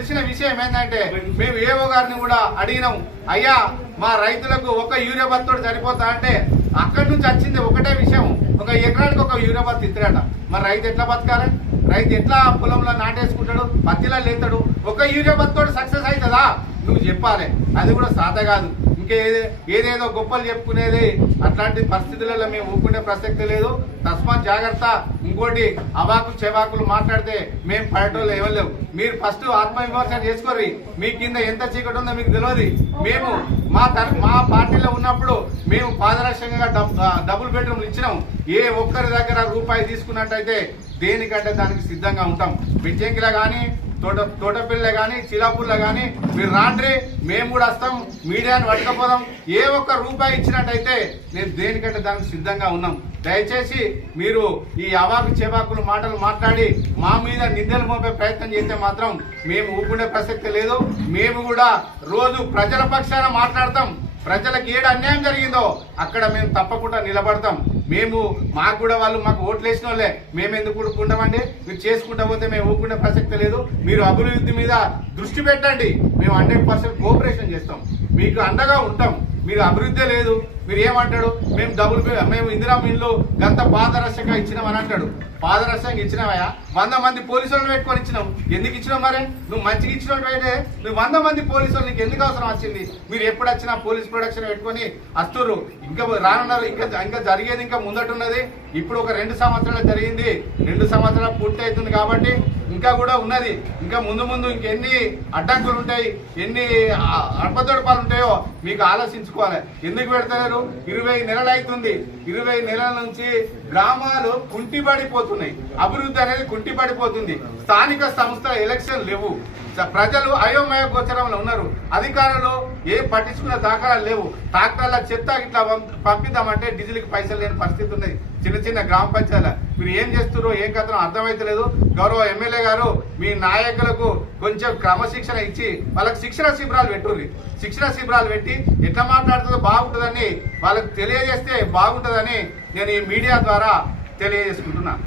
తెలిసిన విషయం ఏంటంటే మేము ఏవో గారిని కూడా అడిగినాం, అయ్యా మా రైతులకు ఒక యూరియా బత్తోడు సరిపోతా అంటే అక్కడి నుంచి వచ్చింది ఒకటే విషయం, ఒక ఎకరానికి ఒక యూరియా బత్త ఇస్తాడట. మరి రైతు ఎట్లా బతకాలి? రైతు ఎట్లా పొలంలో నాటేసుకుంటాడు, పత్తిలా లేతాడు? ఒక యూరియా బత్తోడు సక్సెస్ అవుతుందా? నువ్వు చెప్పాలి. అది కూడా సాధ కాదు. ఏదేదో గొప్పలు చెప్పుకునేది అట్లాంటి పరిస్థితులలో మేము ఊపుకునే ప్రసక్తి లేదు. తస్మాత్ జాగ్రత్త. ఇంకోటి అవాకులు చెవాకులు మాట్లాడితే మేము పడేటోళ్ళు ఇవ్వలేవు. మీరు ఫస్ట్ ఆత్మవిమర్శన చేసుకోర్రి. మీ కింద ఎంత చీకటి ఉందో మీకు తెలియదు. మేము మా పార్టీలో ఉన్నప్పుడు మేము పాదరక్షంగా డబుల్ బెడ్రూమ్లు ఇచ్చినాం. ఏ ఒక్కరి దగ్గర రూపాయి తీసుకున్నట్టయితే దేనికంటే దానికి సిద్ధంగా ఉంటాం. బిజ్జంకిలో కానీ తోటపల్లిలో కానీ చిలాపూర్లో కానీ మీరు రాండ్రి, మేము కూడా వస్తాం. మీడియాని పట్టుకపోదాం. ఏ ఒక్క రూపాయి ఇచ్చినట్టయితే నేను దేనికంటే దానికి సిద్ధంగా ఉన్నాం. దయచేసి మీరు ఈ అవాకు చెవాకులు మాటలు మాట్లాడి మా మీద నిందలు మోపే ప్రయత్నం చేస్తే మాత్రం మేము ఊపుకునే ప్రసక్తి లేదు. మేము కూడా రోజు ప్రజల పక్షాన మాట్లాడతాం. ప్రజలకు ఏడు అన్యాయం జరిగిందో అక్కడ మేము తప్పకుండా నిలబడతాం. మాకు కూడా వాళ్ళు మాకు ఓట్లు వేసిన వాళ్ళే. మేము ఎందుకు ఊరుకుంటామండి? మీరు చేసుకుంటా పోతే మేము ఊరుకునే ప్రసక్తి లేదు. మీరు అభివృద్ధి మీద దృష్టి పెట్టండి. మేము 100% కోఆపరేషన్ చేస్తాం, మీకు అండగా ఉంటాం. మీరు అభివృద్ధి లేదు. మీరు ఏమంటాడు? మేము ఇందిరా ఇల్లు గంత పాదరక్షగా ఇచ్చినామని అంటాడు. పాదరక్షంగా ఇచ్చినావా? 100 మంది పోలీసులను పెట్టుకొని ఇచ్చినాం. ఎందుకు ఇచ్చినావు? మరి నువ్వు మంచిగా ఇచ్చినట్టు అయితే నువ్వు 100 మంది పోలీసులు నీకు ఎందుకు అవసరం వచ్చింది? మీరు ఎప్పుడు వచ్చినా పోలీస్ ప్రొడక్షన్ పెట్టుకొని వస్తున్నారు. ఇంకా రానున్నారు. ఇంకా జరిగేది ఇంకా ముందటున్నది. ఇప్పుడు ఒక 2 సంవత్సరాలు జరిగింది, 2 సంవత్సరాలు పూర్తి అవుతుంది కాబట్టి ఇంకా కూడా ఉన్నది. ఇంకా ముందు ఇంకెన్ని అడ్డంకులు ఉంటాయి, ఎన్ని అడపదొడపాలు ఉంటాయో మీకు ఆలోచించుకోవాలి. ఎందుకు పెడతారు? 20 నెలలు అవుతుంది. 20 నెలల నుంచి గ్రామాలు కుంటిపడిపోతున్నాయి. అభివృద్ధి అనేది కుంటిపడిపోతుంది. స్థానిక సంస్థల ఎలక్షన్ లేవు. ప్రజలు అయోమయ గోచరంలో ఉన్నారు. అధికారులు ఏం పట్టించుకున్న దాఖలాలు లేవు. ట్రాక్టర్ల చెత్త ఇట్లా పంపిద్దామంటే డీజిల్కి పైసలు లేని పరిస్థితి ఉన్నది చిన్న గ్రామ పంచాయతీల. మీరు ఏం చేస్తున్నారో ఏం కథనో అర్థమైతలేదు. గౌరవ ఎమ్మెల్యే గారు మీ నాయకులకు కొంచెం క్రమశిక్షణ ఇచ్చి వాళ్ళకి శిక్షణ శిబిరాలు పెట్టుర్రి. శిక్షణ శిబిరాలు పెట్టి ఎట్లా మాట్లాడుతుందో బాగుంటుందని వాళ్ళకి తెలియజేస్తే బాగుంటుందని నేను ఈ మీడియా ద్వారా తెలియజేసుకుంటున్నాను.